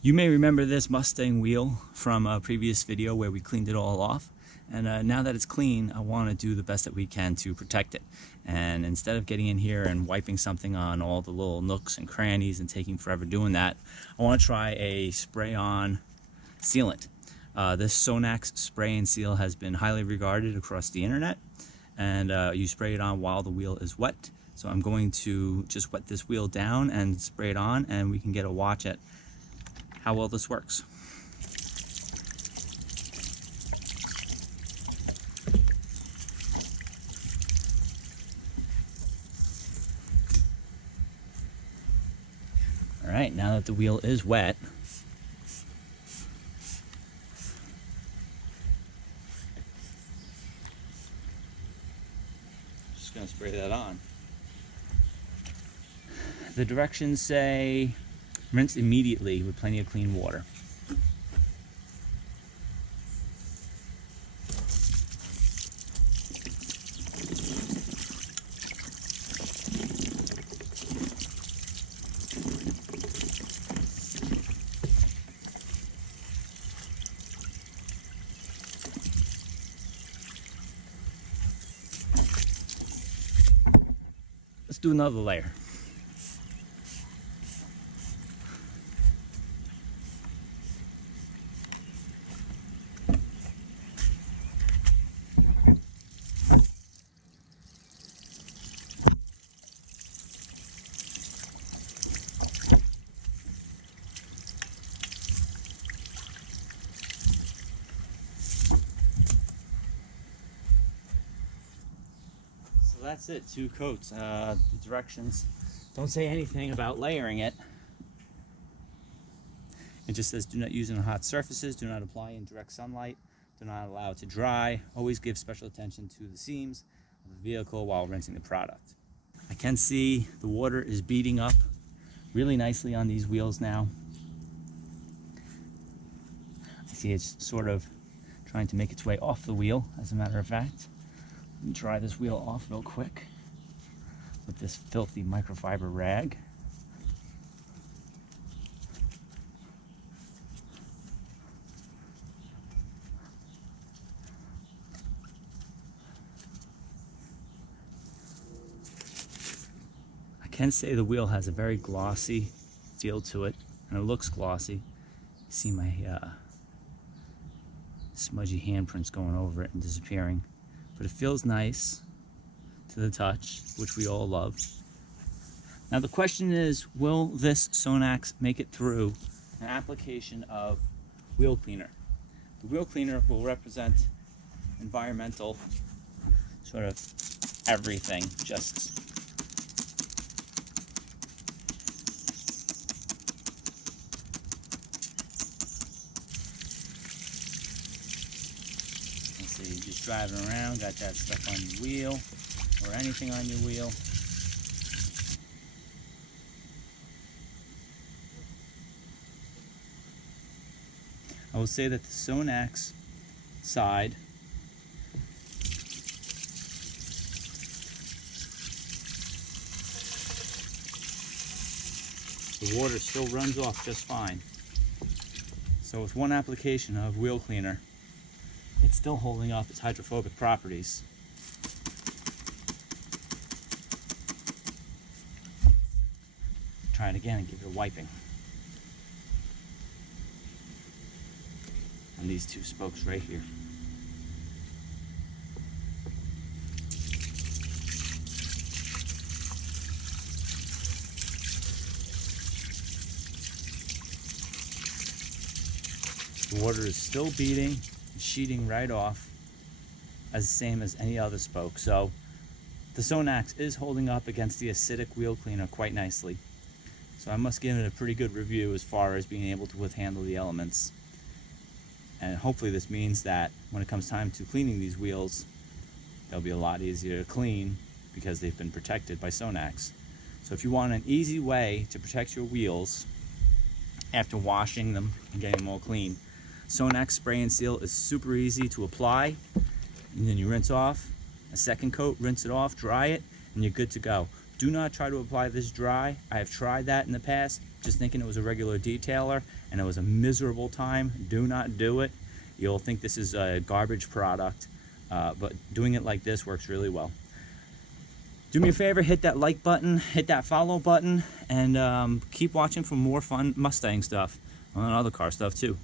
You may remember this Mustang wheel from a previous video where we cleaned it all off. And now that it's clean, I want to do the best that we can to protect it. And instead of getting in here and wiping something on all the little nooks and crannies and taking forever doing that, I want to try a spray-on sealant. This SONAX Spray and Seal has been highly regarded across the internet. And you spray it on while the wheel is wet. So I'm going to just wet this wheel down and spray it on, and we can get a watch at how well this works. All right, now that the wheel is wet, just gonna spray that on. The directions say rinse immediately with plenty of clean water. Let's do another layer. So that's it, 2 coats. The directions don't say anything about layering it. It just says do not use it on hot surfaces, do not apply in direct sunlight, do not allow it to dry, always give special attention to the seams of the vehicle while rinsing the product. I can see the water is beading up really nicely on these wheels now. I see it's sort of trying to make its way off the wheel, as a matter of fact. Let me dry this wheel off real quick with this filthy microfiber rag. I can say the wheel has a very glossy feel to it, and it looks glossy. You see my smudgy handprints going over it and disappearing. But it feels nice to the touch, which we all love. Now the question is, will this SONAX make it through an application of wheel cleaner? The wheel cleaner will represent environmental sort of everything. Just so you're just driving around, got that stuff on your wheel, or anything on your wheel. I will say that the SONAX side the water still runs off just fine. So with one application of wheel cleaner, it's still holding up its hydrophobic properties. Try it again and give it a wiping on these 2 spokes right here. The water is still beading, sheeting right off, as the same as any other spoke. So the SONAX is holding up against the acidic wheel cleaner quite nicely. So I must give it a pretty good review as far as being able to withhandle the elements. And hopefully this means that when it comes time to cleaning these wheels, they'll be a lot easier to clean because they've been protected by SONAX. So if you want an easy way to protect your wheels after washing them and getting them all clean, SONAX Spray and Seal is super easy to apply, and then you rinse off a second coat, rinse it off, dry it, and you're good to go. Do not try to apply this dry. I have tried that in the past. just thinking it was a regular detailer and it was a miserable time, do not do it. You'll think this is a garbage product, but doing it like this works really well. Do me a favor, hit that like button, hit that follow button, and keep watching for more fun Mustang stuff and other car stuff too.